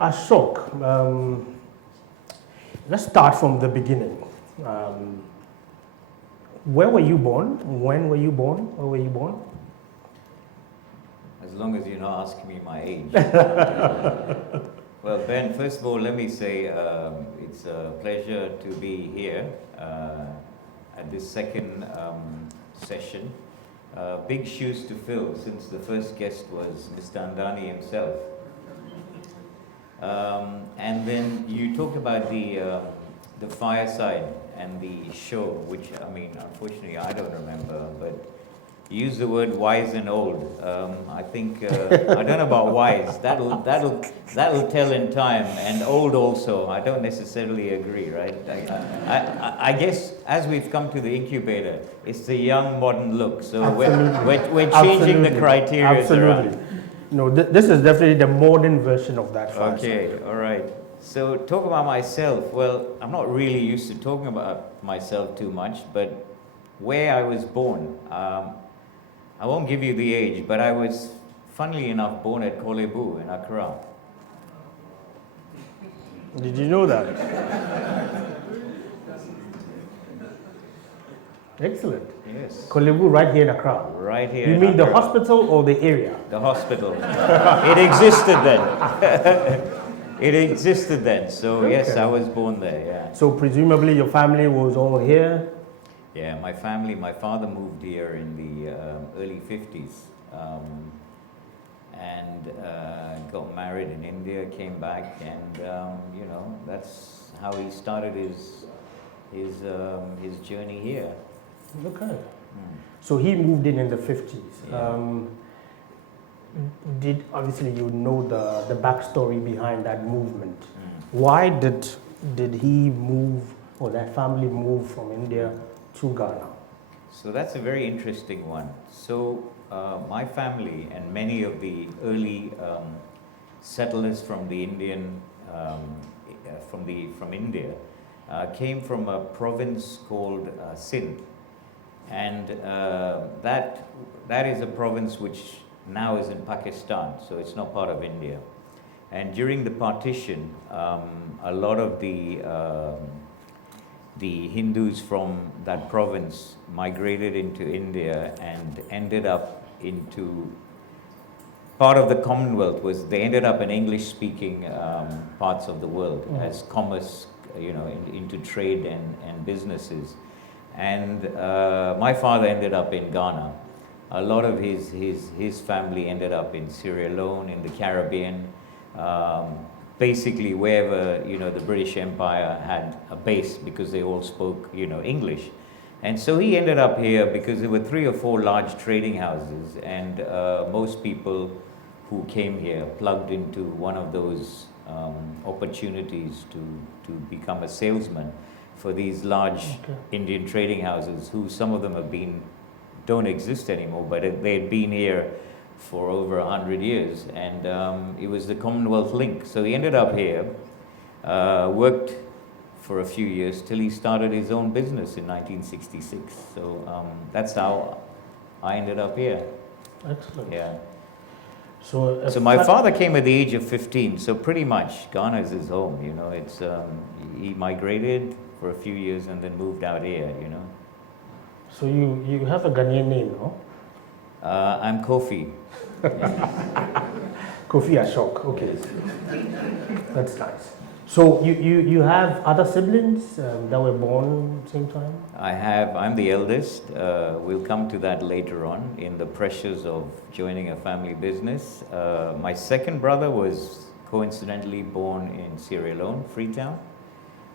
Ashok, let's start from the beginning. Where were you born? When were you born? Where were you born? As long as you're not asking me my age. Well, Ben, first of all, let me say it's a pleasure to be here at this second session. Big shoes to fill since the first guest was Mr. Andani himself. And then you talked about the Fireside and the show, which, I mean, unfortunately I don't remember, but you used the word wise and old. I think, I don't know about wise, that'll tell in time, and old also, I don't necessarily agree, right? I guess as we've come to the incubator, it's the young modern look, so we're changing the criteria around. No, this is definitely the modern version of that. Okay, all right. So talk about myself. Well, I'm not really used to talking about myself too much, but where I was born, I won't give you the age, but I was, funnily enough, born at Kolebu in Accra. Did you know that? Excellent. Yes. Kolebu right here in Accra. Right here. You mean the hospital or the area? The hospital. It existed then. It existed then. So okay. Yes, I was born there. Yeah. So presumably your family was all here. Yeah, my family. My father moved here in the early 50s, and got married in India. Came back, and you know, that's how he started his journey here. Okay. So he moved in the 50s. Yeah. Did obviously you know the backstory behind that movement? Why did he move, or that family move from India to Ghana? So that's a very interesting one. So my family and many of the early settlers from the Indian from India came from a province called Sindh. And that is a province which now is in Pakistan, so it's not part of India. And during the partition, a lot of the Hindus from that province migrated into India and ended up into part of the Commonwealth. They ended up in English-speaking parts of the world as commerce, you know, into trade and businesses. And my father ended up in Ghana. A lot of his family ended up in Sierra Leone, in the Caribbean, basically wherever, you know, the British Empire had a base, because they all spoke, you know, English. And so he ended up here because there were 3 or 4 large trading houses, and most people who came here plugged into one of those opportunities to become a salesman for these large Indian trading houses, who some of them don't exist anymore, but they had been here for over 100 years, and it was the Commonwealth link. So he ended up here, worked for a few years till he started his own business in 1966. So that's how I ended up here. Excellent. Yeah. So my father came at the age of 15, so pretty much Ghana is his home, you know. It's he migrated for a few years and then moved out here, you know. So you have a Ghanaian name, no? I'm Kofi. Kofi Ashok, okay. That's nice. So you have other siblings that were born same time? I'm the eldest. We'll come to that later on in the pressures of joining a family business. My second brother was coincidentally born in Sierra Leone, Freetown.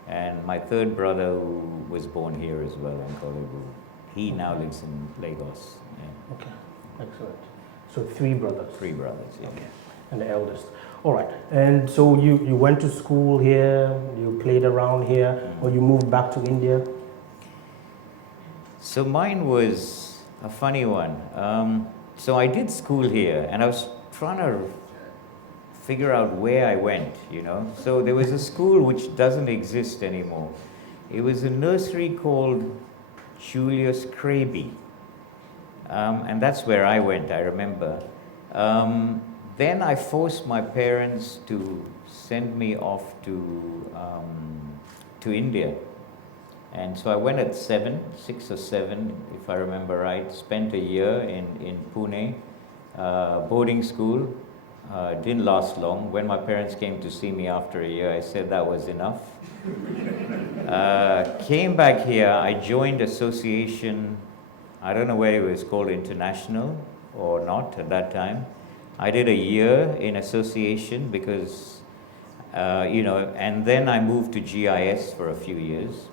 And my third brother, who was born here as well in Kolebu, he now lives in Lagos. Yeah. Okay, excellent. So 3 brothers? 3 brothers, yeah. Okay, and the eldest. All right, and so you went to school here, you played around here, or you moved back to India? So mine was a funny one. So I did school here, and I was trying to figure out where I went, you know. So there was a school which doesn't exist anymore. It was a nursery called Julius Kraby. And that's where I went, I remember. then I forced my parents to send me off to India. And so I went at 6 or 7, if I remember right, spent a year in Pune, boarding school. Didn't last long. When my parents came to see me after a year, I said that was enough. Came back here, I joined association, I don't know whether it was called International or not at that time. I did a year in association because, and then I moved to GIS for a few years.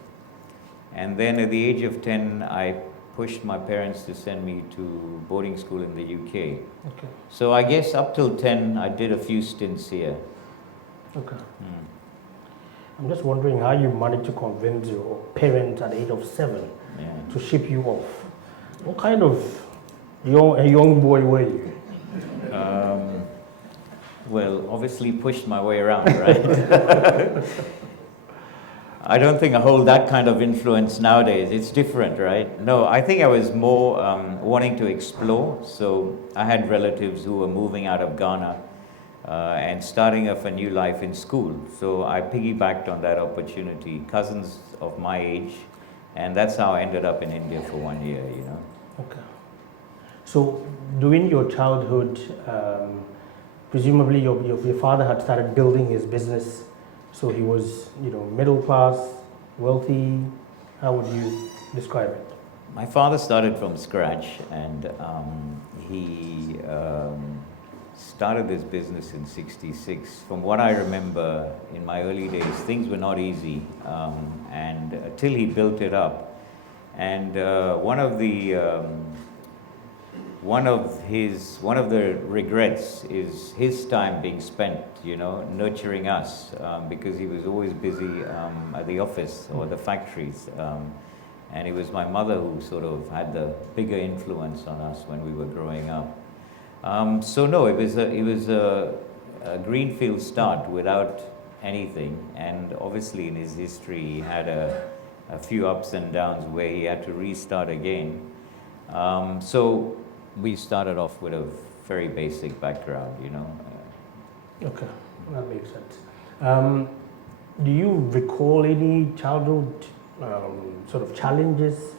And then at the age of 10, I pushed my parents to send me to boarding school in the UK. Okay. So I guess up till 10, I did a few stints here. Okay. I'm just wondering how you managed to convince your parents at the age of 7 to ship you off. What kind of young boy were you? Well, obviously pushed my way around, right? I don't think I hold that kind of influence nowadays. It's different, right? No, I think I was more wanting to explore. So I had relatives who were moving out of Ghana and starting off a new life in school. So I piggybacked on that opportunity, cousins of my age, and that's how I ended up in India for 1 year, you know. Okay. So during your childhood, presumably your father had started building his business. So he was, middle class, wealthy. How would you describe it? My father started from scratch, and he started this business in '66. From what I remember, in my early days, things were not easy, and till he built it up. And one of the regrets is his time being spent, nurturing us, because he was always busy at the office or the factories. And it was my mother who sort of had the bigger influence on us when we were growing up. So no, it was a greenfield start without anything. And obviously in his history, he had a few ups and downs where he had to restart again. So we started off with a very basic background, Okay, that makes sense. Do you recall any childhood sort of challenges,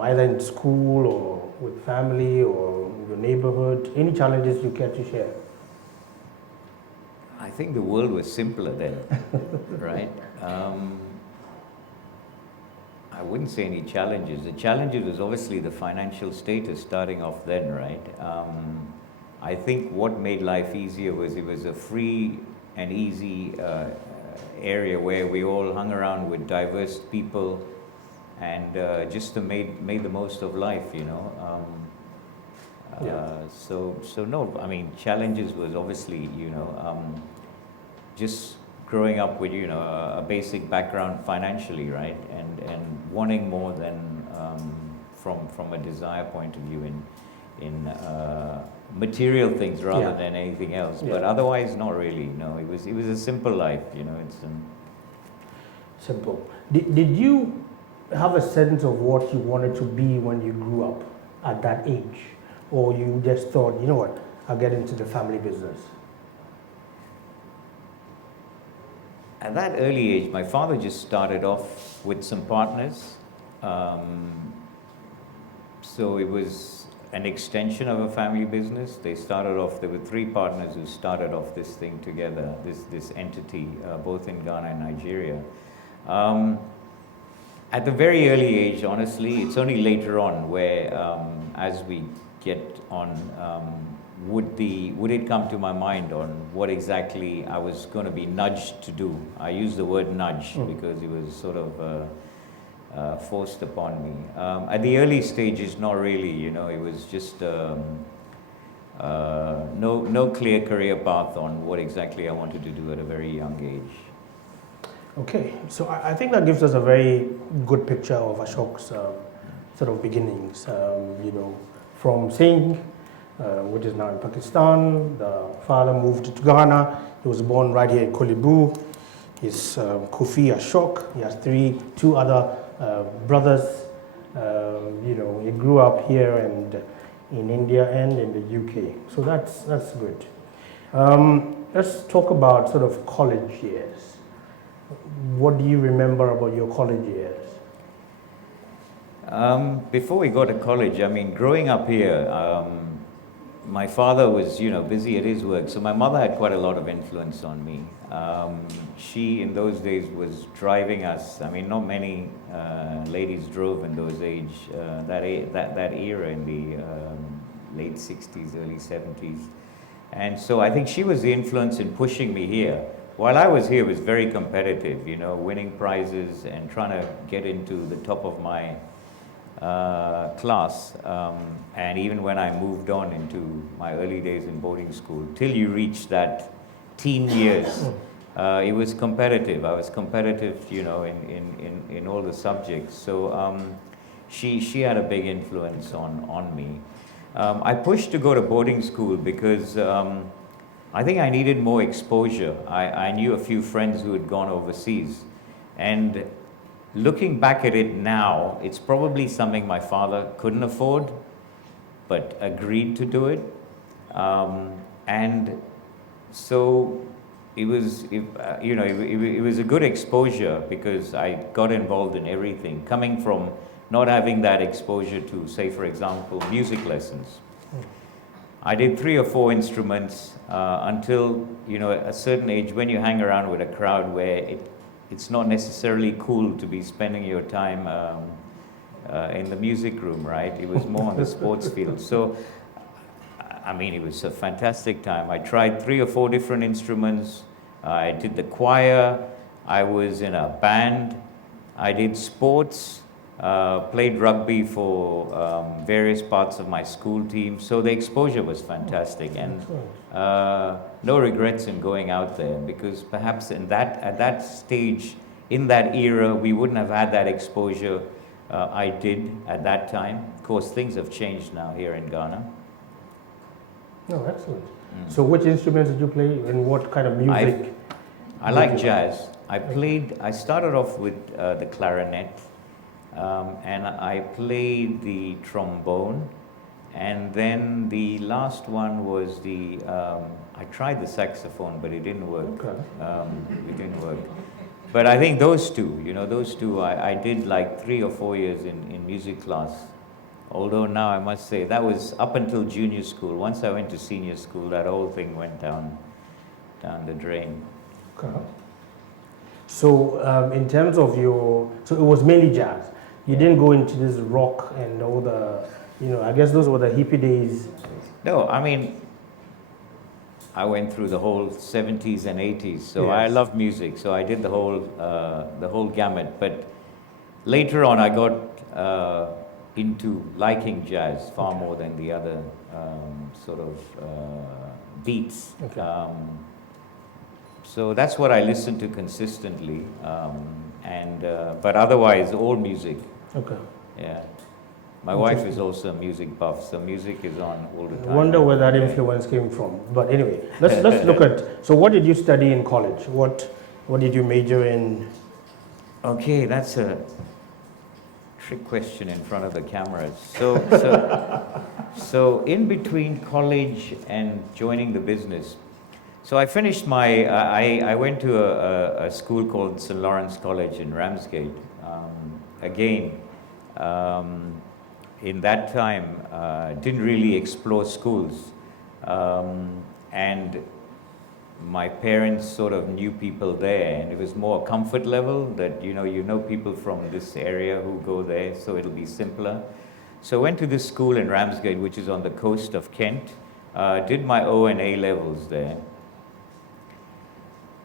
either in school or with family or your neighborhood? Any challenges you care to share? I think the world was simpler then, right? I wouldn't say any challenges. The challenges was obviously the financial status starting off then, right? I think what made life easier was it was a free and easy area where we all hung around with diverse people and just made the most of life, So no, I mean, challenges was obviously, just growing up with, a basic background financially, right? And wanting more than from a desire point of view in material things rather than anything else. But otherwise, not really. No, it was a simple life, It's simple. Did you have a sense of what you wanted to be when you grew up at that age, or you just thought, I'll get into the family business? At that early age, my father just started off with some partners. So it was an extension of a family business. There were 3 partners who started off this thing together, this entity, both in Ghana and Nigeria. At the very early age, honestly, it's only later on where, as we get on, would it come to my mind on what exactly I was going to be nudged to do. I use the word nudge because it was sort of forced upon me. At the early stages, not really, it was just no clear career path on what exactly I wanted to do at a very young age. Okay, so I think that gives us a very good picture of Ashok's sort of beginnings, from Singh, which is now in Pakistan. The father moved to Ghana. He was born right here in Kolibu. He's Kofi Ashok. He has two other brothers. He grew up here and in India and in the UK. So that's good. Let's talk about sort of college years. What do you remember about your college years? Before we go to college, I mean, growing up here, my father was, busy at his work, so my mother had quite a lot of influence on me. She, in those days, was driving us. I mean, not many ladies drove in those that era in the late 60s, early 70s. And so I think she was the influence in pushing me here. While I was here, it was very competitive, winning prizes and trying to get into the top of my class, and even when I moved on into my early days in boarding school, till you reach that teen years, it was competitive. I was competitive, in all the subjects. So she had a big influence on me. I pushed to go to boarding school because I think I needed more exposure. I knew a few friends who had gone overseas, and looking back at it now, it's probably something my father couldn't afford, but agreed to do it. And so it was, it was a good exposure because I got involved in everything, coming from not having that exposure to, say, for example, music lessons. I did 3 or 4 instruments until, a certain age when you hang around with a crowd where it's not necessarily cool to be spending your time in the music room, right? It was more on the sports field. So, I mean, it was a fantastic time. I tried 3 or 4 different instruments. I did the choir. I was in a band. I did sports, played rugby for various parts of my school team. So the exposure was fantastic. And no regrets in going out there, because perhaps at that stage, in that era, we wouldn't have had that exposure I did at that time. Of course, things have changed now here in Ghana. Oh, excellent. So which instruments did you play and what kind of music? I like jazz. I started off with the clarinet, and I played the trombone. And then the last one was I tried the saxophone, but it didn't work. Okay. It didn't work. But I think those two, I did like 3 or 4 years in music class. Although now I must say, that was up until junior school. Once I went to senior school, that whole thing went down the drain. Okay. So in terms of so it was mainly jazz. You didn't go into this rock and all the, I guess those were the hippie days. No, I mean, I went through the whole 70s and 80s, so Yes. I love music, so I did the whole gamut. But later on, I got into liking jazz far more than the other sort of beats. Okay. So that's what I listen to consistently, but otherwise, all music. Okay. Yeah. My wife is also a music buff, so music is on all the time. I wonder where that influence came from. But anyway, let's look at, so what did you study in college? What did you major in? Okay, that's a trick question in front of the cameras. So in between college and joining the business, so I finished I went to a school called St. Lawrence College in Ramsgate. In that time, didn't really explore schools. And my parents sort of knew people there, and it was more comfort level that, you know people from this area who go there, so it'll be simpler. So I went to this school in Ramsgate, which is on the coast of Kent, did my O and A levels there.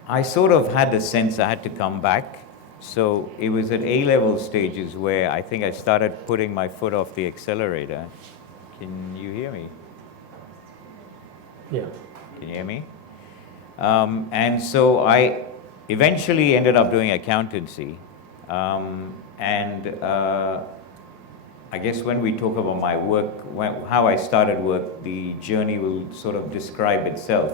I sort of had the sense I had to come back. So it was at A-level stages where I think I started putting my foot off the accelerator. Can you hear me? Yeah. Can you hear me? And so I eventually ended up doing accountancy. I guess when we talk about my work, how I started work, the journey will sort of describe itself.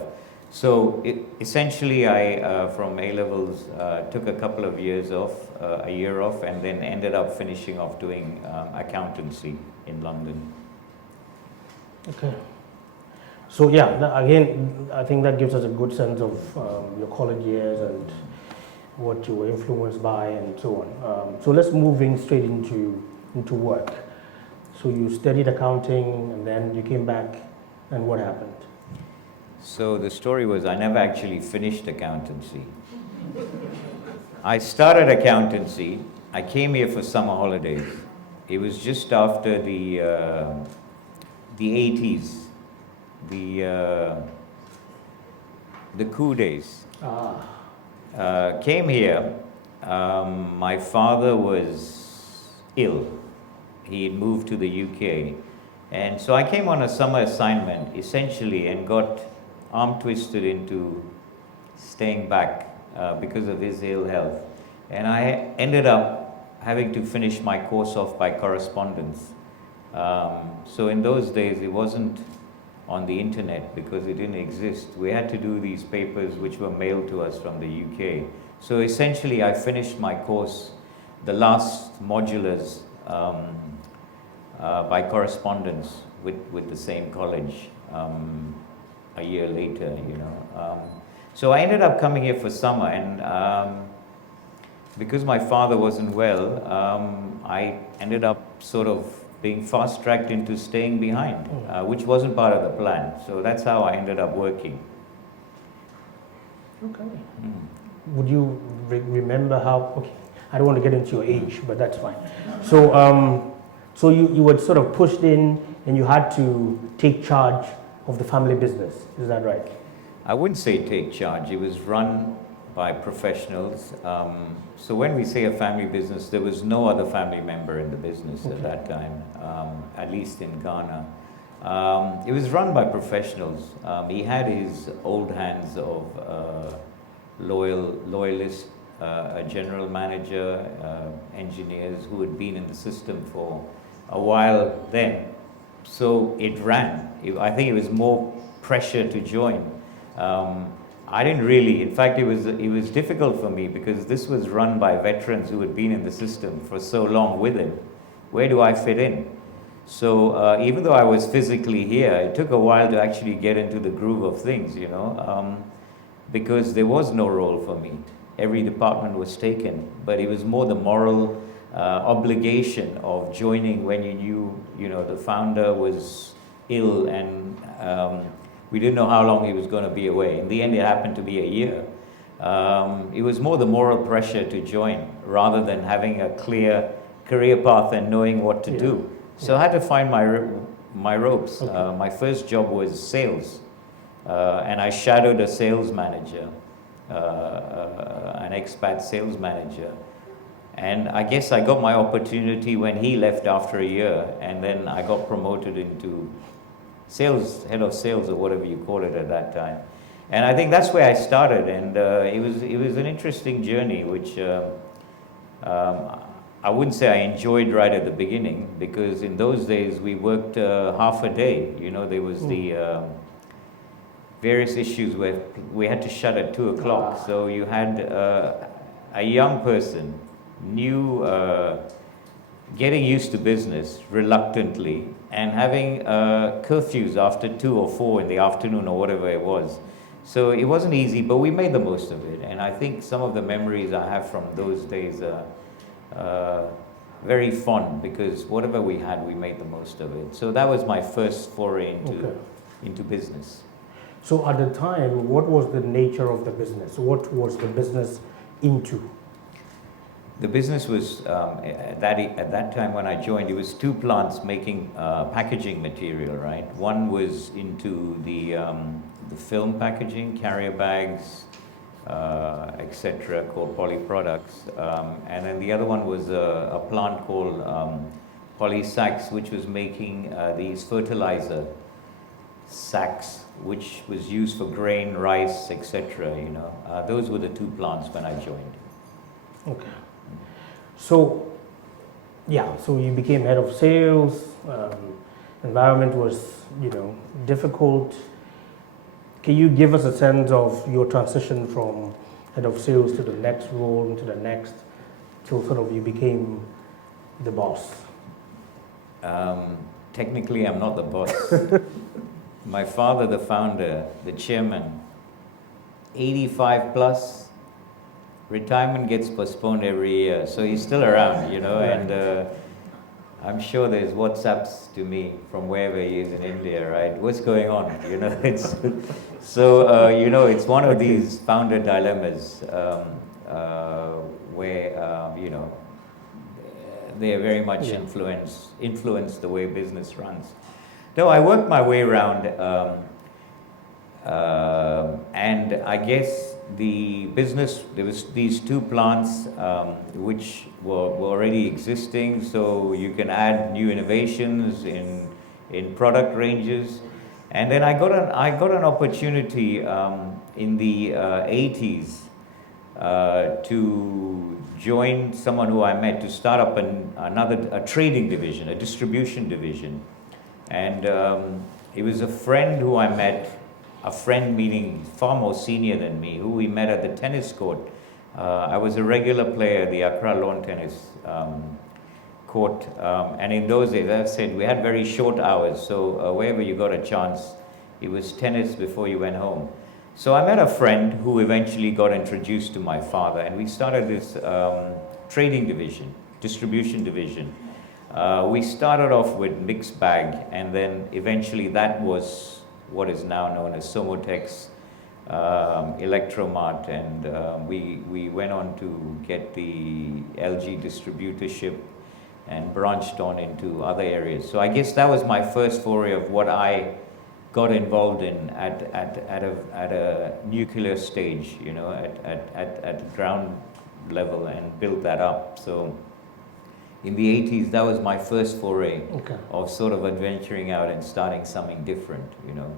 So essentially, I, from A-levels, took a couple of years off, a year off, and then ended up finishing off doing accountancy in London. Okay. So yeah, again, I think that gives us a good sense of your college years and what you were influenced by and so on. So let's move in straight into work. So you studied accounting and then you came back, and what happened? So the story was I never actually finished accountancy. I started accountancy. I came here for summer holidays. It was just after the 80s, the coup days. Came here. My father was ill. He had moved to the UK. And so I came on a summer assignment, essentially, and got arm twisted into staying back because of his ill health. And I ended up having to finish my course off by correspondence. So in those days, it wasn't on the internet because it didn't exist. We had to do these papers which were mailed to us from the UK. So essentially, I finished my course, the last modulars, by correspondence with the same college a year later, you know. So I ended up coming here for summer, and because my father wasn't well, I ended up sort of being fast-tracked into staying behind, which wasn't part of the plan. So that's how I ended up working. Okay. Would you remember how? Okay, I don't want to get into your age, but that's fine. So, so you were sort of pushed in, and you had to take charge of the family business. Is that right? I wouldn't say take charge. It was run by professionals. So when we say a family business, there was no other family member in the business at that time, at least in Ghana. It was run by professionals. He had his old hands of loyalists, a general manager, engineers who had been in the system for a while then. So it ran. I think it was more pressure to join. I didn't really, in fact, it was difficult for me because this was run by veterans who had been in the system for so long with him. Where do I fit in? So even though I was physically here, it took a while to actually get into the groove of things, you know, because there was no role for me. Every department was taken, but it was more the moral obligation of joining when you knew, you know, the founder was ill and we didn't know how long he was going to be away. In the end, it happened to be a year. It was more the moral pressure to join rather than having a clear career path and knowing what to do. So I had to find my ropes. Okay. My first job was sales, and I shadowed a sales manager, an expat sales manager. And I guess I got my opportunity when he left after a year, and then I got promoted into sales, head of sales or whatever you call it at that time. And I think that's where I started, and it was an interesting journey, which I wouldn't say I enjoyed right at the beginning, because in those days we worked half a day. You know, there was the various issues where we had to shut at 2 o'clock. So you had a young person, new, getting used to business reluctantly, and having curfews after 2 or 4 in the afternoon or whatever it was. So it wasn't easy, but we made the most of it. And I think some of the memories I have from those days are very fond, because whatever we had, we made the most of it. So that was my first foray into business. So at the time, what was the nature of the business? What was the business into? The business was, at that time when I joined, it was 2 plants making packaging material, right? One was into the film packaging, carrier bags, etc., called Poly Products. And then the other one was a plant called Poly Sacks, which was making these fertilizer sacks, which was used for grain, rice, etc., you know. Those were the 2 plants when I joined. Okay. So, yeah, so you became head of sales. Environment was, you know, difficult. Can you give us a sense of your transition from head of sales to the next role, into the next, till sort of you became the boss? technically I'm not the boss. My father, the founder, the chairman, 85 plus, retirement gets postponed every year, so he's still around, you know, Right. and I'm sure there's WhatsApps to me from wherever he is in India, right? What's going on? You know, it's so you know, it's one of these founder dilemmas where you know, they are very much influence the way business runs. So I worked my way around, and I guess the business, there was these two plants which were already existing, so you can add new innovations in product ranges. And then I got an opportunity in the 80s to join someone who I met to start up a trading division, a distribution division. And it was a friend who I met, a friend meaning far more senior than me, who we met at the tennis court. I was a regular player at the Accra lawn tennis court. And in those days, as I said, we had very short hours. So wherever you got a chance, it was tennis before you went home. So I met a friend who eventually got introduced to my father, and we started this trading division, distribution division. We started off with mixed bag, and then eventually that was what is now known as Somotex, Electromart, and we went on to get the LG distributorship and branched on into other areas. So I guess that was my first foray of what I got involved in at a nuclear stage, you know, at ground level, and built that up. So in the 80s, that was my first foray of sort of adventuring out and starting something different, you know,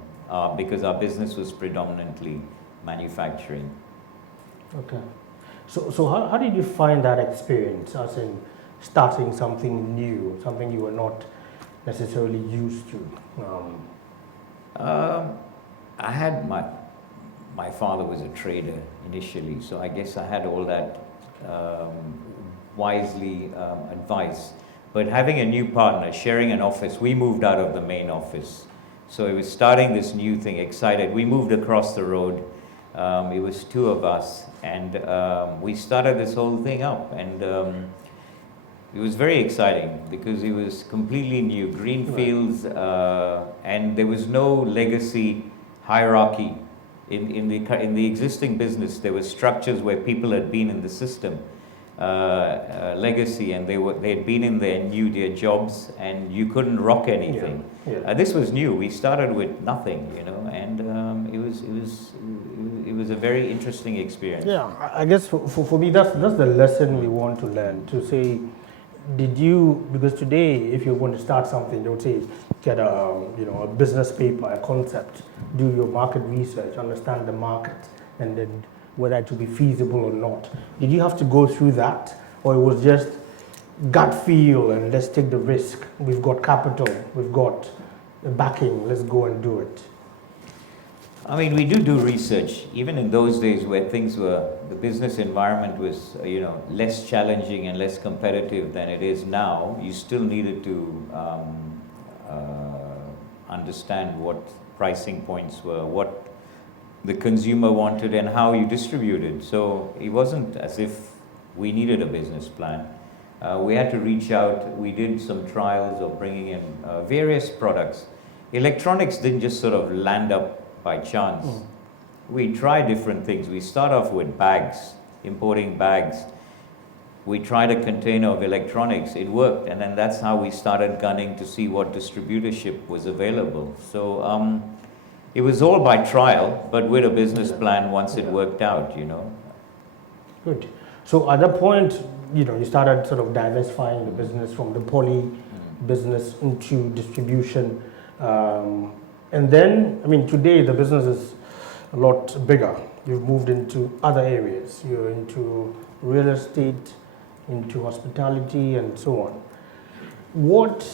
because our business was predominantly manufacturing. Okay. So how did you find that experience, as in starting something new, something you were not necessarily used to? I had my father was a trader initially, so I guess I had all that wisely advice. But having a new partner, sharing an office, we moved out of the main office. So it was starting this new thing, excited. We moved across the road. It was two of us, and we started this whole thing up. And it was very exciting because it was completely new, green fields, and there was no legacy hierarchy. In the existing business, there were structures where people had been in the system, legacy, and they had been in there, knew their jobs, and you couldn't rock anything. This was new. We started with nothing, you know, and it was a very interesting experience. Yeah, I guess for me that's the lesson we want to learn, to say, did you, because today if you're going to start something, they would say get a business paper, a concept, do your market research, understand the market, and then whether it will be feasible or not. Did you have to go through that, or it was just gut feel and let's take the risk? We've got capital, we've got backing, let's go and do it. I mean, we do research, even in those days where the business environment was, you know, less challenging and less competitive than it is now. You still needed to understand what pricing points were, what the consumer wanted, and how you distributed. So it wasn't as if we needed a business plan. We had to reach out. We did some trials of bringing in various products. Electronics didn't just sort of land up by chance. We tried different things. We start off with bags, importing bags. We tried a container of electronics. It worked, and then that's how we started gunning to see what distributorship was available. So it was all by trial, but with a business plan once it worked out, you know. Good. So at that point, you know, you started sort of diversifying the business from the poly business into distribution. And then, I mean, today the business is a lot bigger. You've moved into other areas. You're into real estate, into hospitality, and so on. What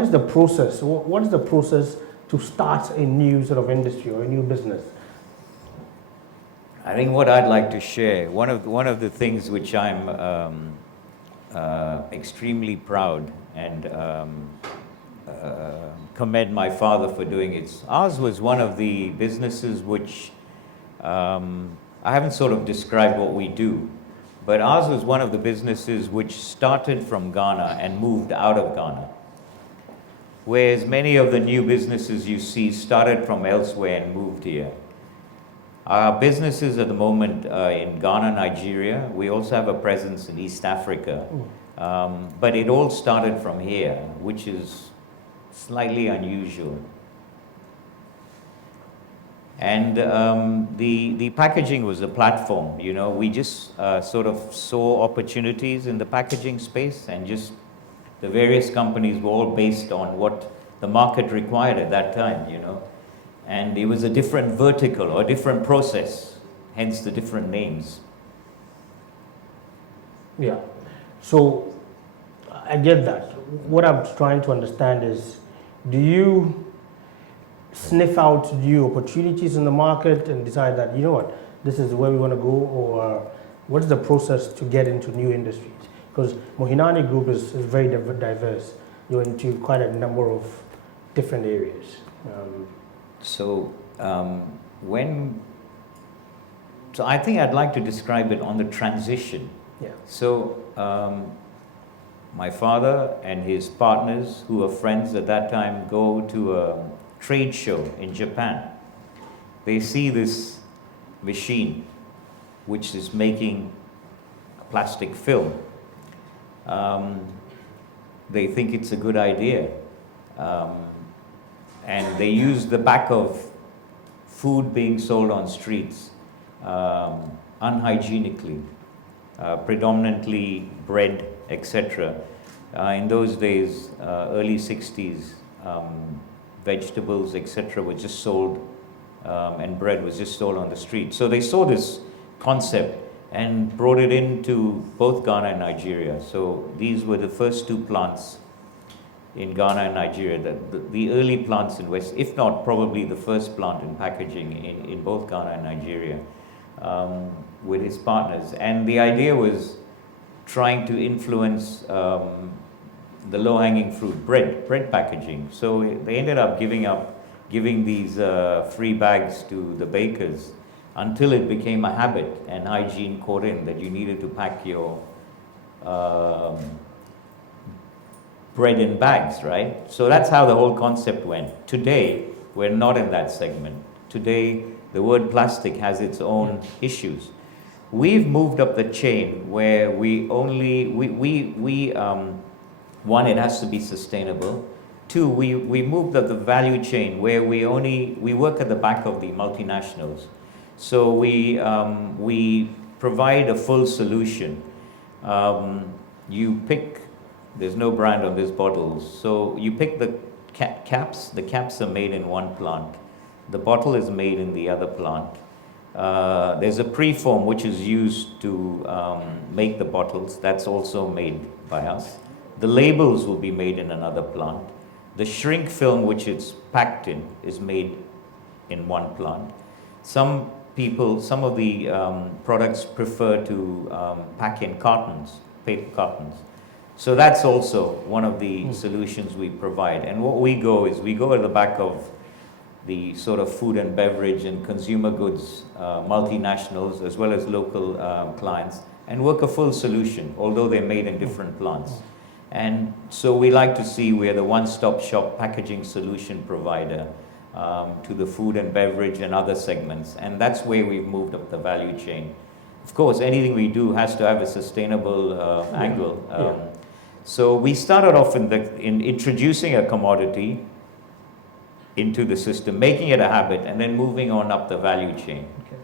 is the process? What is the process to start a new sort of industry or a new business? I think what I'd like to share, one of the things which I'm extremely proud and commend my father for doing it. Ours was one of the businesses which, I haven't sort of described what we do, but ours was one of the businesses which started from Ghana and moved out of Ghana. Whereas many of the new businesses you see started from elsewhere and moved here. Our businesses at the moment in Ghana, Nigeria, we also have a presence in East Africa, but it all started from here, which is slightly unusual. And the packaging was a platform, you know, we just sort of saw opportunities in the packaging space, and just the various companies were all based on what the market required at that time, you know. And it was a different vertical or a different process, hence the different names. Yeah. So I get that. What I'm trying to understand is, do you sniff out new opportunities in the market and decide that, you know what, this is where we want to go, or what is the process to get into new industries? Because Mohinani Group is very diverse. You're into quite a number of different areas. So I think I'd like to describe it on the transition. Yeah. So my father and his partners, who were friends at that time, go to a trade show in Japan. They see this machine which is making a plastic film. They think it's a good idea. And they use the back of food being sold on streets unhygienically, predominantly bread, etc. In those days, early 60s, vegetables, etc. were just sold, and bread was just sold on the street. So they saw this concept and brought it into both Ghana and Nigeria. So these were the first two plants in Ghana and Nigeria, the early plants in West, if not probably the first plant in packaging in both Ghana and Nigeria, with his partners. And the idea was trying to influence the low-hanging fruit, bread packaging. So they ended up giving these free bags to the bakers until it became a habit and hygiene caught in that you needed to pack your bread in bags, right? So that's how the whole concept went. Today, we're not in that segment. Today, the word plastic has its own issues. We've moved up the chain where one, it has to be sustainable. Two, we moved up the value chain where we work at the back of the multinationals. So we provide a full solution. You pick, there's no brand on these bottles, so you pick the caps. The caps are made in one plant. The bottle is made in the other plant. There's a preform which is used to make the bottles. That's also made by us. The labels will be made in another plant. The shrink film which it's packed in is made in one plant. Some of the products prefer to pack in cartons, paper cartons. So that's also one of the solutions we provide. And what we go at the back of the sort of food and beverage and consumer goods multinationals as well as local clients and work a full solution, although they're made in different plants. And so we like to see we're the one-stop shop packaging solution provider to the food and beverage and other segments. And that's where we've moved up the value chain. Of course, anything we do has to have a sustainable angle. So we started off in introducing a commodity into the system, making it a habit, and then moving on up the value chain. Okay.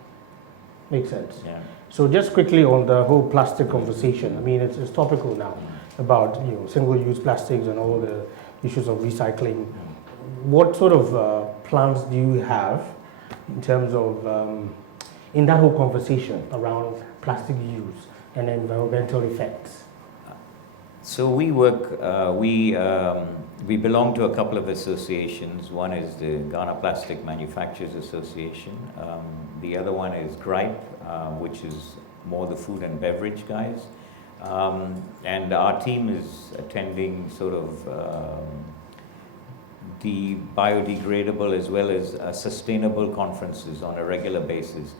Makes sense. Yeah. So just quickly on the whole plastic conversation, I mean, it's topical now about single-use plastics and all the issues of recycling. What sort of plans do you have in terms of in that whole conversation around plastic use and environmental effects? So we work, we belong to a couple of associations. One is the Ghana Plastic Manufacturers Association. The other one is GRIPE, which is more the food and beverage guys. And our team is attending sort of the biodegradable as well as sustainable conferences on a regular basis.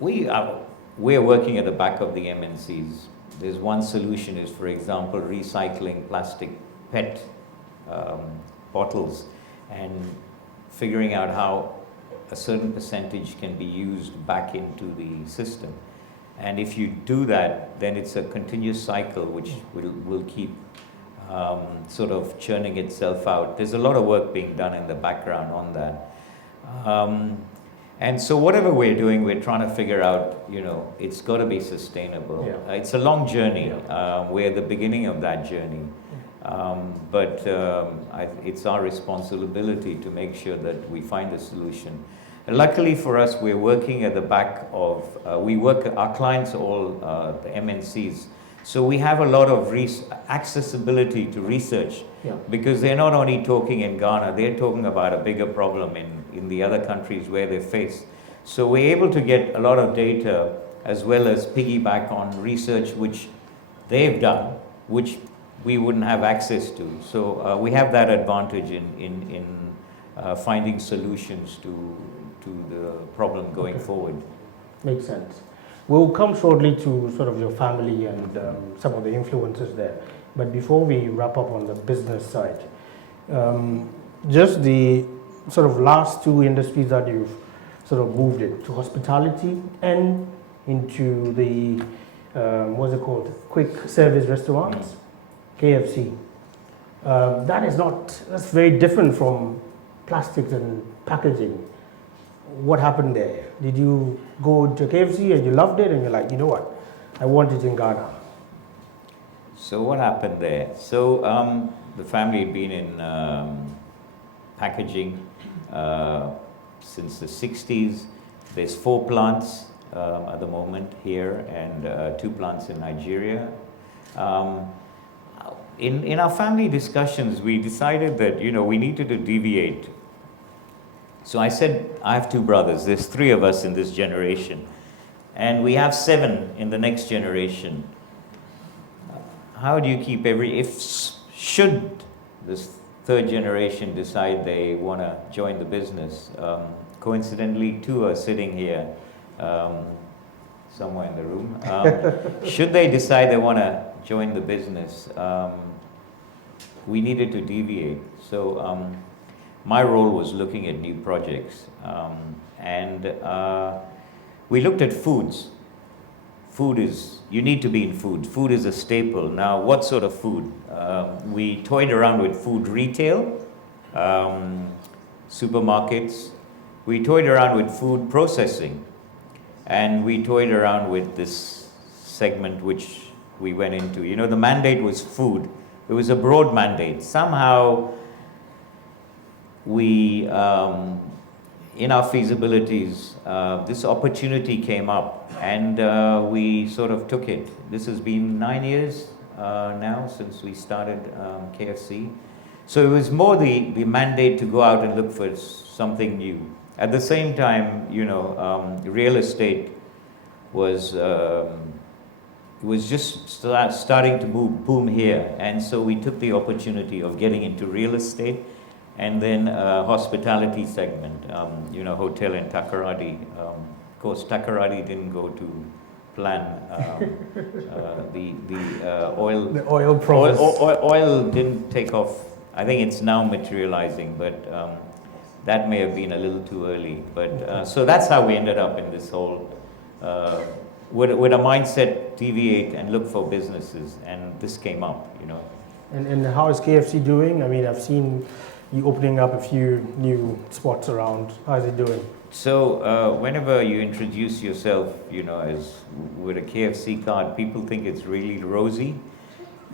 We're working at the back of the MNCs. There's one solution is, for example, recycling plastic PET bottles and figuring out how a certain percentage can be used back into the system. And if you do that, then it's a continuous cycle which will keep sort of churning itself out. There's a lot of work being done in the background on that. And so whatever we're doing, we're trying to figure out, it's got to be sustainable. Yeah. It's a long journey. We're at the beginning of that journey. But it's our responsibility to make sure that we find a solution. And luckily for us, we're working at the back of, our clients all, the MNCs. So we have a lot of accessibility to research, because they're not only talking in Ghana, they're talking about a bigger problem in the other countries where they face. So we're able to get a lot of data as well as piggyback on research which they've done, which we wouldn't have access to. So we have that advantage in finding solutions to the problem going forward. Makes sense. We'll come shortly to sort of your family and some of the influences there. But before we wrap up on the business side, just the sort of last two industries that you've sort of moved into, hospitality and into the, what's it called, quick service restaurants, KFC. That's very different from plastics and packaging. What happened there? Did you go to KFC and you loved it and you're like, you know what, I want it in Ghana? So what happened there? So the family had been in packaging since the 60s. There's 4 plants at the moment here and 2 plants in Nigeria. In our family discussions, we decided that, we needed to deviate. So I said, I have 2 brothers. There's 3 of us in this generation. And we have 7 in the next generation. How do you keep should this 3rd generation decide they want to join the business? Coincidentally, 2 are sitting here somewhere in the room. Should they decide they want to join the business, we needed to deviate. So my role was looking at new projects, and we looked at foods. You need to be in food. Food is a staple. Now, what sort of food? We toyed around with food retail, supermarkets. We toyed around with food processing, and we toyed around with this segment which we went into. The mandate was food. It was a broad mandate. Somehow, we, in our feasibilities, this opportunity came up, and we sort of took it. This has been 9 years now since we started KFC. So it was more the mandate to go out and look for something new. At the same time, real estate was just starting to boom here, and so we took the opportunity of getting into real estate. And then hospitality segment, hotel in Takoradi. Of course, Takoradi didn't go to plan. The oil promise. Oil didn't take off. I think it's now materializing, but that may have been a little too early. But so that's how we ended up in this whole, with a mindset, deviate and look for businesses, and this came up, And how is KFC doing? I mean, I've seen you opening up a few new spots around. How's it doing? So whenever you introduce yourself, as with a KFC card, people think it's really rosy.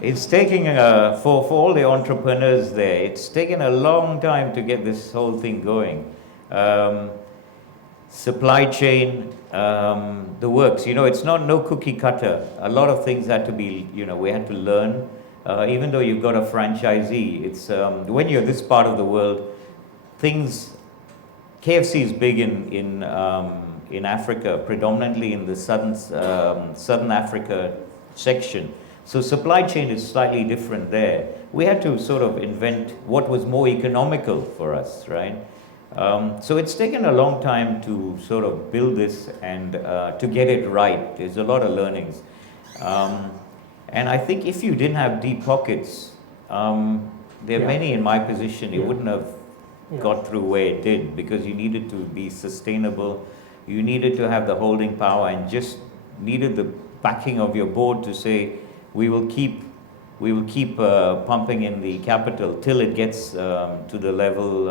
It's taking, for all the entrepreneurs there, it's taken a long time to get this whole thing going. Supply chain, the works, it's no cookie cutter. A lot of things had to be, we had to learn. Even though you've got a franchisee, it's when you're this part of the world, KFC is big in Africa, predominantly in the southern Africa section. So supply chain is slightly different there. We had to sort of invent what was more economical for us, right? So it's taken a long time to sort of build this and to get it right. There's a lot of learnings. And I think if you didn't have deep pockets, there are many in my position, it wouldn't have got through where it did, because you needed to be sustainable, you needed to have the holding power, and just needed the backing of your board to say, we will keep pumping in the capital till it gets to the level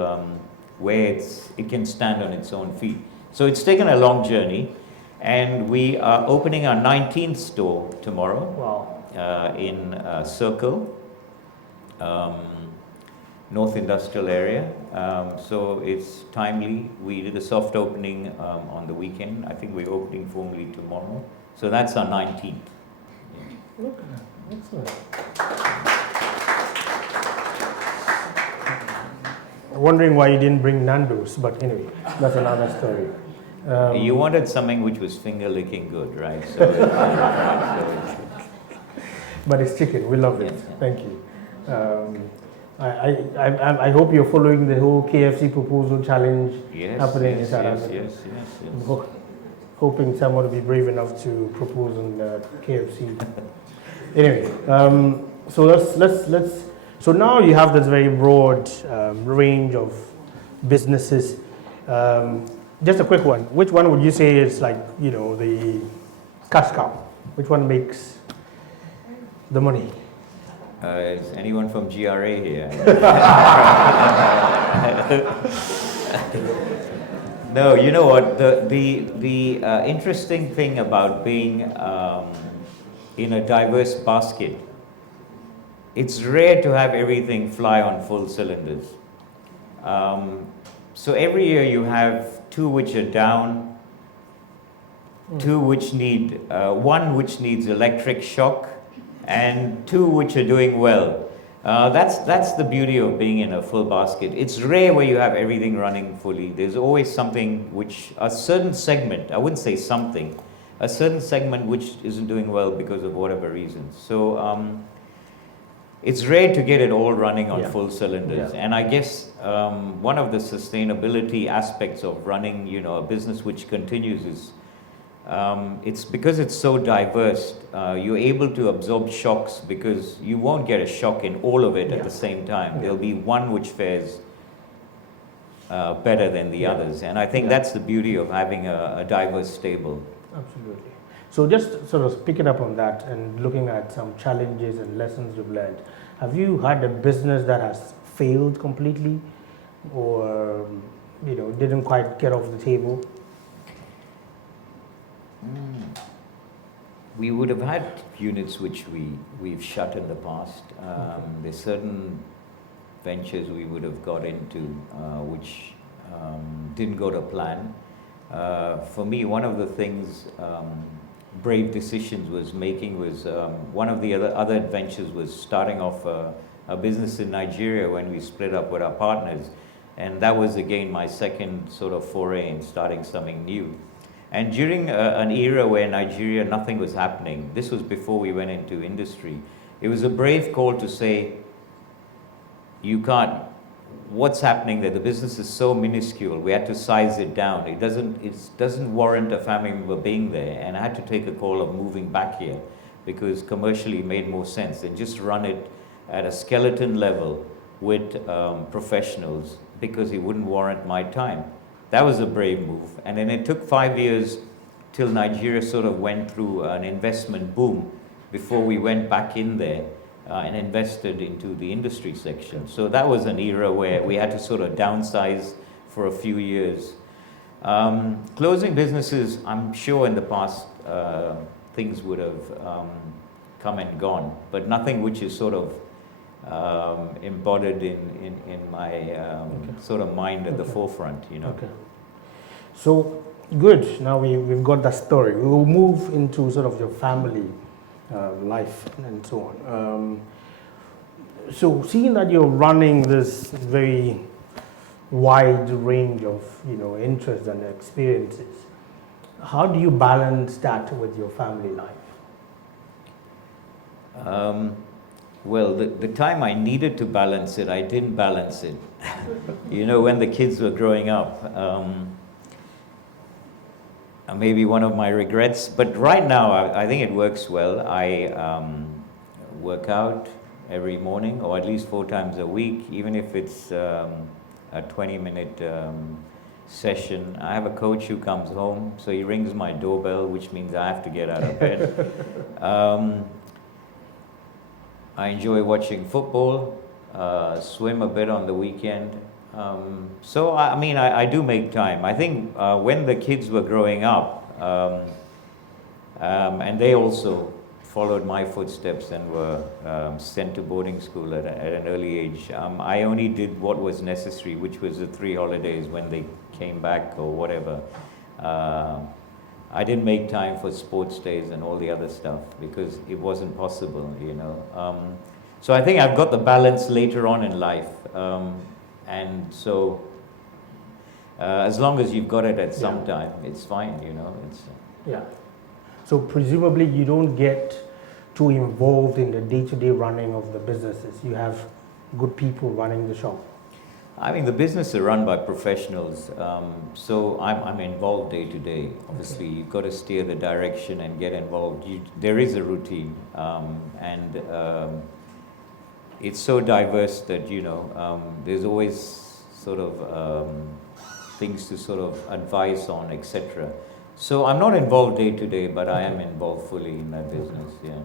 where it can stand on its own feet. So it's taken a long journey, and we are opening our 19th store tomorrow. Wow. In Circle, North Industrial area. So it's timely. We did a soft opening on the weekend. I think we're opening formally tomorrow. So that's our 19th. Okay, excellent. Wondering why you didn't bring Nando's, but anyway, that's another story. You wanted something which was finger licking good, right? So, but it's chicken. We love it. Yes. Thank you. I hope you're following the whole KFC proposal challenge happening in South Africa. Yes. Hoping someone will be brave enough to propose on KFC. Anyway, so let's. So now you have this very broad range of businesses. Just a quick one. Which one would you say is like, the cash cow? Which one makes the money? Is anyone from GRA here? No, you know what? The interesting thing about being in a diverse basket, it's rare to have everything fly on full cylinders. So every year you have two which are down, two which need, one which needs electric shock, and two which are doing well. That's the beauty of being in a full basket. It's rare where you have everything running fully. There's always something which, a certain segment, I wouldn't say something, a certain segment which isn't doing well because of whatever reasons. So it's rare to get it all running on full cylinders. And I guess one of the sustainability aspects of running, a business which continues is, it's because it's so diverse, you're able to absorb shocks, because you won't get a shock in all of it at the same time. There'll be one which fares better than the others. And I think that's the beauty of having a diverse stable. Absolutely. So just sort of picking up on that and looking at some challenges and lessons you've learned, have you had a business that has failed completely or, didn't quite get off the table? We would have had units which we've shut in the past. There's certain ventures we would have got into which didn't go to plan. For me, one of the things, brave decisions was making was, one of the other adventures was starting off a business in Nigeria when we split up with our partners. And that was again my second sort of foray in starting something new. And during an era where Nigeria, nothing was happening, this was before we went into industry, it was a brave call to say, you can't, what's happening there? The business is so minuscule, we had to size it down. It doesn't warrant a family member being there. And I had to take a call of moving back here because commercially it made more sense than just run it at a skeleton level with professionals, because it wouldn't warrant my time. That was a brave move. And then it took 5 years till Nigeria sort of went through an investment boom before we went back in there and invested into the industry section. So that was an era where we had to sort of downsize for a few years. Closing businesses, I'm sure in the past things would have come and gone, but nothing which is sort of embodied in my sort of mind at the forefront, Okay. So good. Now we've got that story. We will move into sort of your family life and so on. So seeing that you're running this very wide range of interests and experiences, how do you balance that with your family life? Well, the time I needed to balance it, I didn't balance it. You know, when the kids were growing up. Maybe one of my regrets, but right now I think it works well. I work out every morning, or at least 4 times a week, even if it's a 20-minute session. I have a coach who comes home, so he rings my doorbell, which means I have to get out of bed. I enjoy watching football, swim a bit on the weekend. So, I mean, I do make time. I think when the kids were growing up, and they also followed my footsteps and were sent to boarding school at an early age, I only did what was necessary, which was the 3 holidays when they came back or whatever. I didn't make time for sports days and all the other stuff because it wasn't possible, you know. So I think I've got the balance later on in life. And so, as long as you've got it at some time, it's fine, you know. Yeah. So presumably you don't get too involved in the day-to-day running of the businesses. You have good people running the shop. I mean, the business are run by professionals, so I'm involved day to day. Obviously, you've got to steer the direction and get involved. There is a routine, and it's so diverse that, you know, there's always sort of things to sort of advise on, etc. So I'm not involved day to day, but I am involved fully in that business. Yeah.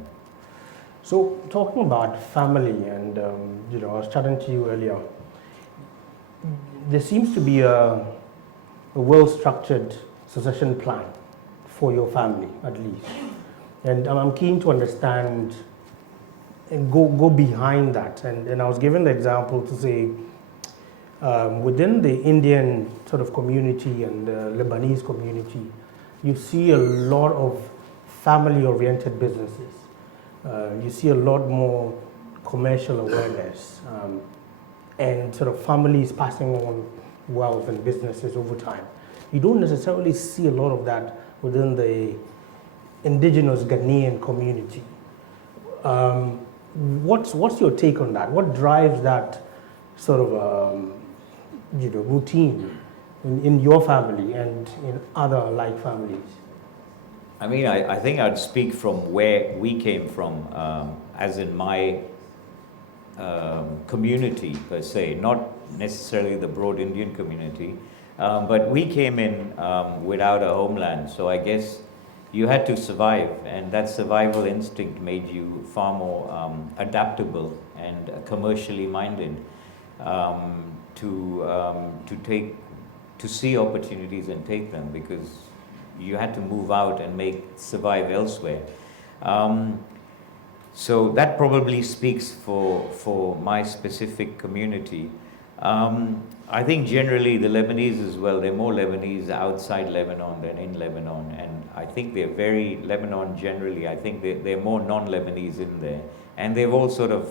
So talking about family, and you know, I was chatting to you earlier. There seems to be a well-structured succession plan for your family, at least, and I'm keen to understand and go behind that. And I was given the example to say, within the Indian sort of community and the Lebanese community, you see a lot of family-oriented businesses. You see a lot more commercial awareness, and sort of families passing on wealth and businesses over time. You don't necessarily see a lot of that within the indigenous Ghanaian community. What's your take on that? What drives that sort of you know, routine in your family and in other like families? I mean, I think I'd speak from where we came from, as in my community per se, not necessarily the broad Indian community, but we came in without a homeland, so I guess you had to survive, and that survival instinct made you far more adaptable and commercially minded to see opportunities and take them, because you had to move out and survive elsewhere. So that probably speaks for my specific community. I think generally the Lebanese as well, they're more Lebanese outside Lebanon than in Lebanon, and I think they're very, Lebanon generally, I think they're more non-Lebanese in there, and they've all sort of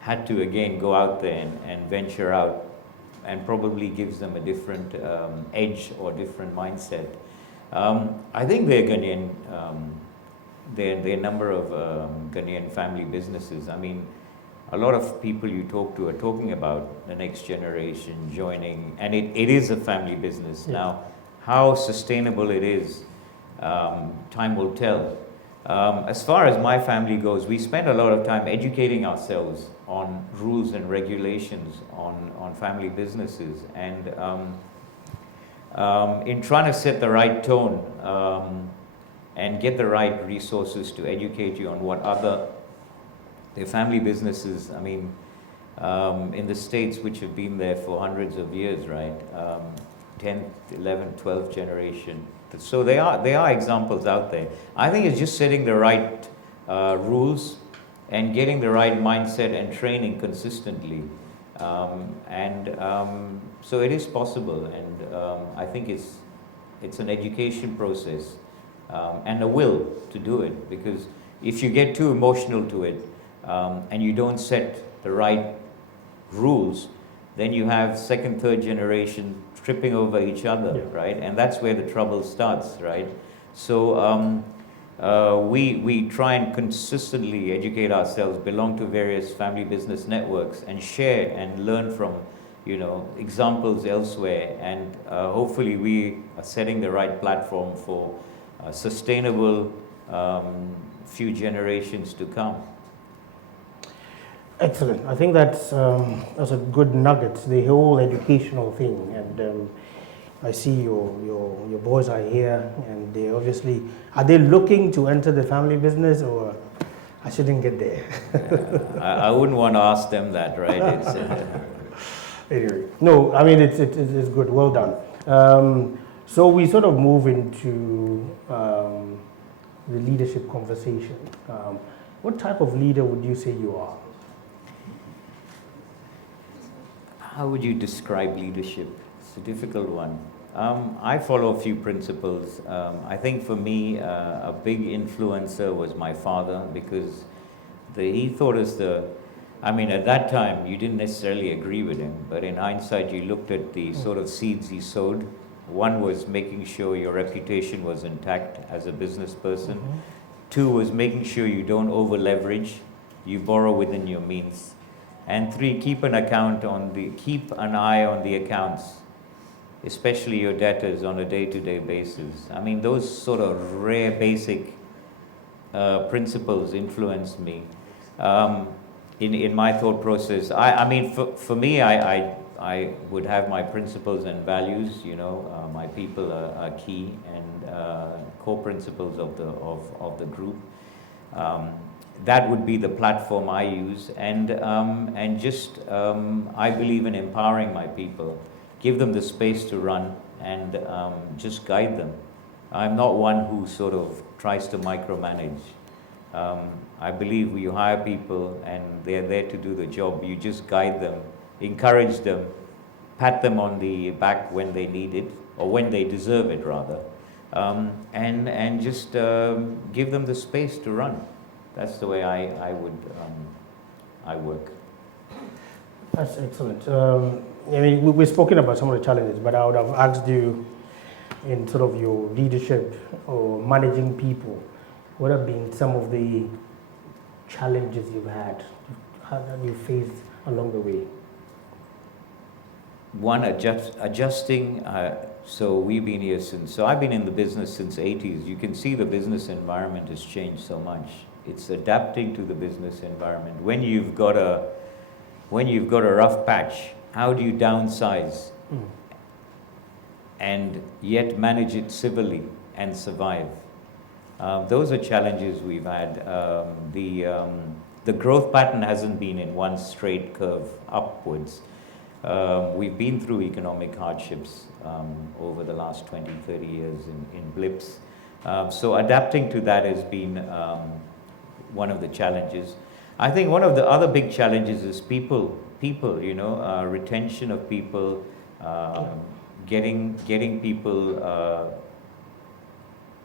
had to again go out there and venture out, and probably gives them a different edge or different mindset. I think they're Ghanaian, there are a number of Ghanaian family businesses. I mean, a lot of people you talk to are talking about the next generation joining, and it is a family business. Yeah. Now, how sustainable it is, time will tell. As far as my family goes, we spend a lot of time educating ourselves on rules and regulations on family businesses, and in trying to set the right tone and get the right resources to educate you on what their family businesses, I mean, in the States, which have been there for hundreds of years, right? 10th, 11th, 12th generation. So there are examples out there. I think it's just setting the right rules and getting the right mindset and training consistently. So it is possible, and I think it's an education process and a will to do it, because if you get too emotional to it and you don't set the right rules, then you have second, third generation tripping over each other, yeah. Right? And that's where the trouble starts, right? So we try and consistently educate ourselves, belong to various family business networks, and share and learn from, examples elsewhere. And hopefully we are setting the right platform for sustainable few generations to come. Excellent. I think that's a good nugget, the whole educational thing. And I see your boys are here, and they obviously, are they looking to enter the family business, or I shouldn't get there? I wouldn't want to ask them that, right? It's, anyway, no, I mean, it's good. Well done. So we sort of move into the leadership conversation. What type of leader would you say you are? How would you describe leadership? It's a difficult one. I follow a few principles. I think for me, a big influencer was my father, because he thought at that time, you didn't necessarily agree with him, but in hindsight, you looked at the sort of seeds he sowed. One was making sure your reputation was intact as a business person. Mm-hmm. Two was making sure you don't over leverage, you borrow within your means. And three, keep an eye on the accounts, especially your debtors, on a day-to-day basis. I mean, those sort of rare basic principles influenced me in my thought process. For me, I would have my principles and values. My people are key, and core principles of the group. That would be the platform I use, and I believe in empowering my people, give them the space to run, and just guide them. I'm not one who sort of tries to micromanage. I believe you hire people and they're there to do the job. You just guide them, encourage them, pat them on the back when they need it, or when they deserve it rather, and just give them the space to run. That's the way I work. That's excellent. We've spoken about some of the challenges, but I would have asked you, in sort of your leadership or managing people, what have been some of the challenges you've had, that you faced along the way? One, adjusting. So we've been here I've been in the business since '80s. You can see the business environment has changed so much. It's adapting to the business environment. When you've got a rough patch, how do you downsize and yet manage it civilly and survive? Those are challenges we've had. The growth pattern hasn't been in one straight curve upwards. We've been through economic hardships over the last 20, 30 years in blips. So adapting to that has been one of the challenges. I think one of the other big challenges is people, retention of people, getting people,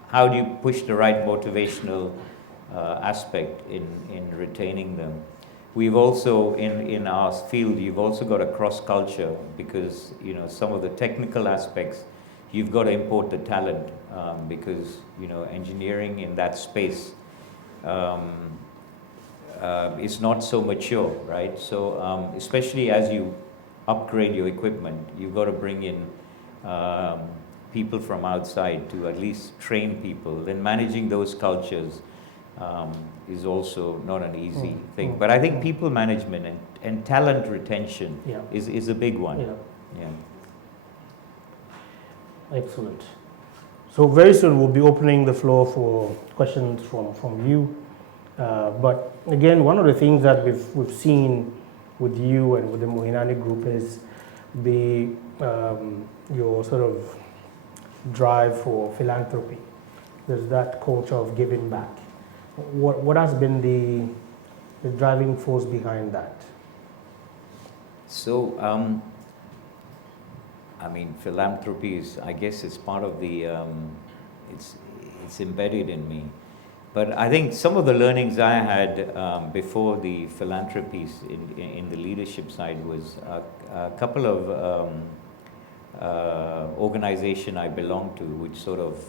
how do you push the right motivational aspect in retaining them? We've also, in our field, you've also got a cross-culture, because, some of the technical aspects, you've got to import the talent, because, engineering in that space is not so mature, right? So, especially as you upgrade your equipment, you've got to bring in people from outside to at least train people. Then managing those cultures is also not an easy thing. But I think people management and talent retention is a big one. Yeah. Excellent. So very soon we'll be opening the floor for questions from you. But again, one of the things that we've seen with you and with the Mohinani Group is your sort of drive for philanthropy. There's that culture of giving back. What has been the driving force behind that? So, philanthropy is, I guess, it's part of the, it's embedded in me. But I think some of the learnings I had before the philanthropies in the leadership side was a couple of organization I belong to, which sort of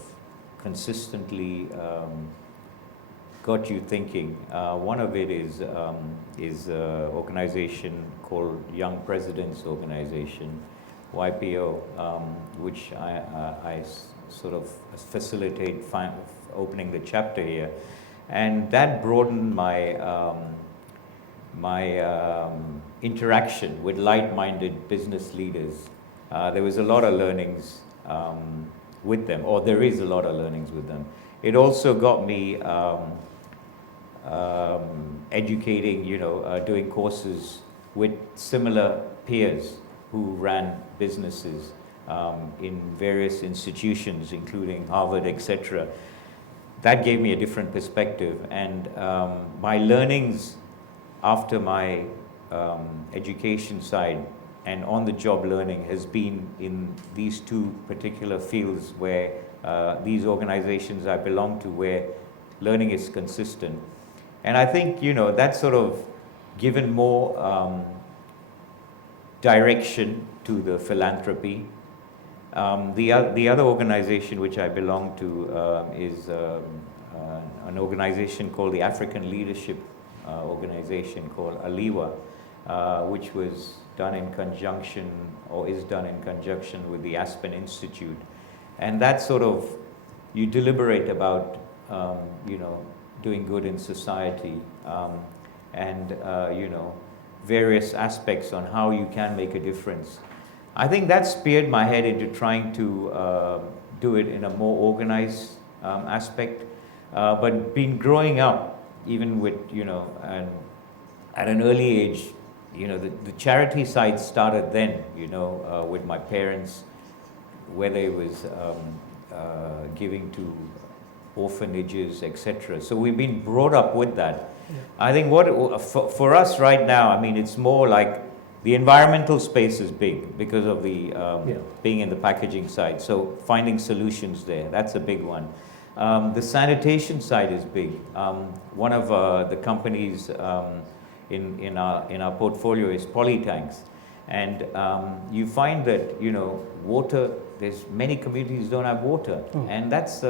consistently got you thinking. One of it is an organization called Young Presidents Organization, YPO, which I sort of facilitate opening the chapter here. And that broadened my interaction with like-minded business leaders. There was a lot of learnings with them, or there is a lot of learnings with them. It also got me educating, doing courses with similar peers who ran businesses in various institutions, including Harvard, etc. That gave me a different perspective, and my learnings after my education side and on-the-job learning has been in these two particular fields where these organizations I belong to, where learning is consistent. And I think, that's sort of given more direction to the philanthropy. The other organization which I belong to is an organization called the African Leadership Organization called ALIWA, which was done in conjunction, or is done in conjunction with the Aspen Institute. And that sort of, you deliberate about, doing good in society, and, various aspects on how you can make a difference. I think that speared my head into trying to do it in a more organized aspect. But growing up, even with, and at an early age, the charity side started then, with my parents, whether it was giving to orphanages, etc. So we've been brought up with that. Yeah. I think for us right now, I mean, it's more like the environmental space is big because of the being in the packaging side. So finding solutions there, that's a big one. The sanitation side is big. One of the companies in our portfolio is Polytanks, and you find that water. There's many communities don't have water, and that's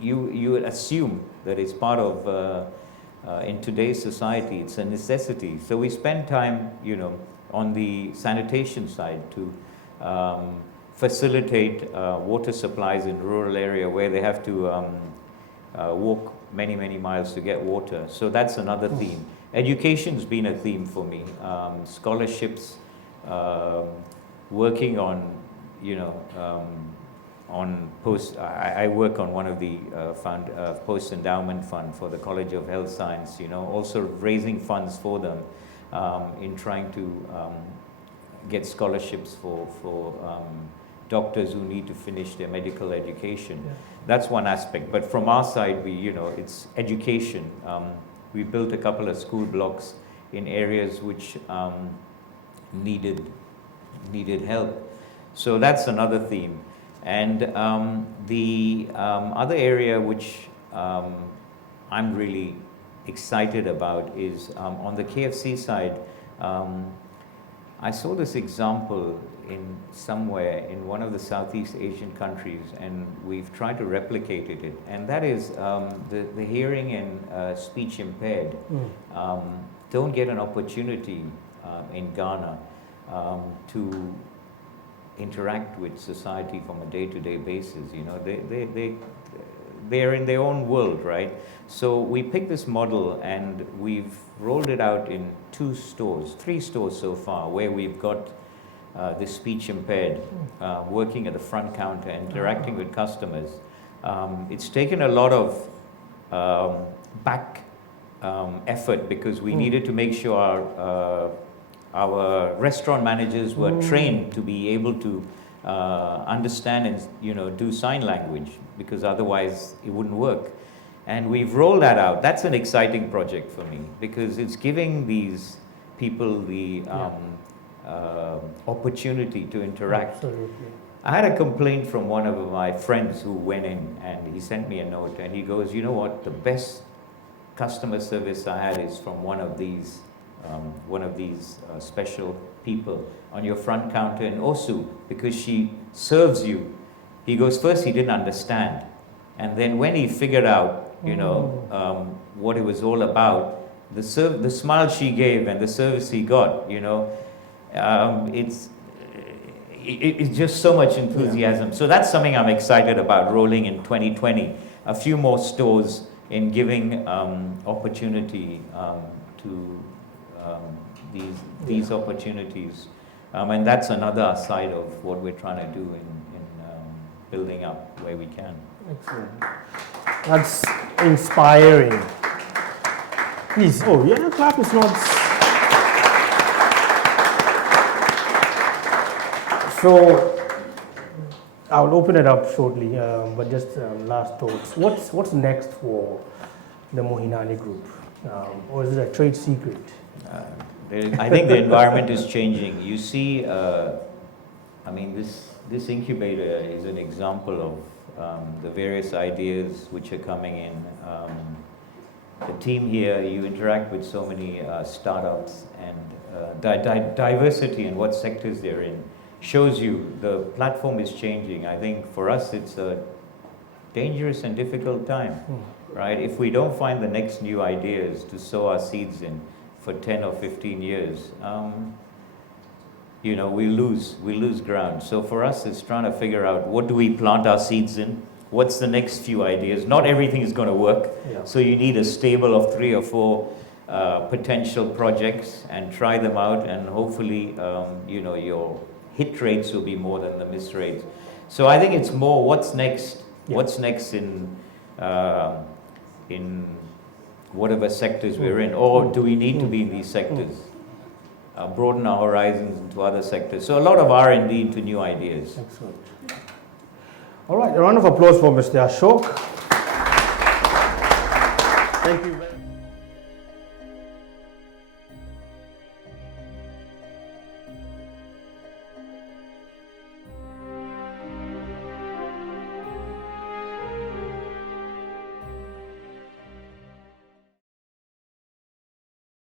you assume that it's part of in today's society. It's a necessity. So we spend time on the sanitation side to facilitate water supplies in rural area where they have to walk many miles to get water. So that's another theme. Education's been a theme for me. Scholarships, working on on post. I work on one of the post endowment fund for the College of Health Science. Also raising funds for them in trying to get scholarships for doctors who need to finish their medical education. Yeah. That's one aspect. But from our side, it's education. We built a couple of school blocks in areas which needed help. So that's another theme. And the other area which I'm really excited about is on the KFC side. I saw this example in somewhere in one of the Southeast Asian countries, and we've tried to replicate it. And that is the hearing and speech impaired don't get an opportunity in Ghana to interact with society from a day-to-day basis. They're in their own world, right? So we picked this model and we've rolled it out in 3 stores so far, where we've got the speech impaired working at the front counter, interacting with customers. It's taken a lot of back effort because we needed to make sure our restaurant managers were trained to be able to understand and do sign language, because otherwise it wouldn't work. And we've rolled that out. That's an exciting project for me because it's giving these people the opportunity to interact. Absolutely. I had a complaint from one of my friends who went in, and he sent me a note, and he goes, "You know what? The best customer service I had is from one of these special people on your front counter in Osu, because she serves you." He goes, first he didn't understand, and then when he figured out you know, what it was all about. The smile she gave and the service he got, you know, it's just so much enthusiasm. So that's something I'm excited about rolling in 2020. A few more stores in giving opportunity to these opportunities. And that's another side of what we're trying to do in building up where we can. Excellent. That's inspiring. Please, oh, yeah, clap is not. So, I'll open it up shortly, but just last thoughts. What's next for the Mohinani Group? Or is it a trade secret? I think the environment is changing. You see, I mean, this incubator is an example of the various ideas which are coming in. The team here, you interact with so many startups, and diversity in what sectors they're in shows you the platform is changing. I think for us it's a dangerous and difficult time, right? If we don't find the next new ideas to sow our seeds in for 10 or 15 years, you know, we lose ground. So for us, it's trying to figure out what do we plant our seeds in? What's the next few ideas? Not everything is going to work. Yeah. So you need a stable of 3 or 4 potential projects and try them out, and hopefully, you know, your hit rates will be more than the miss rates. So I think it's more what's next. Yeah. What's next in whatever sectors we're in, or do we need to be in these sectors? Broaden our horizons into other sectors. So a lot of R&D into new ideas. Excellent. All right, a round of applause for Mr. Ashok. Thank you very much.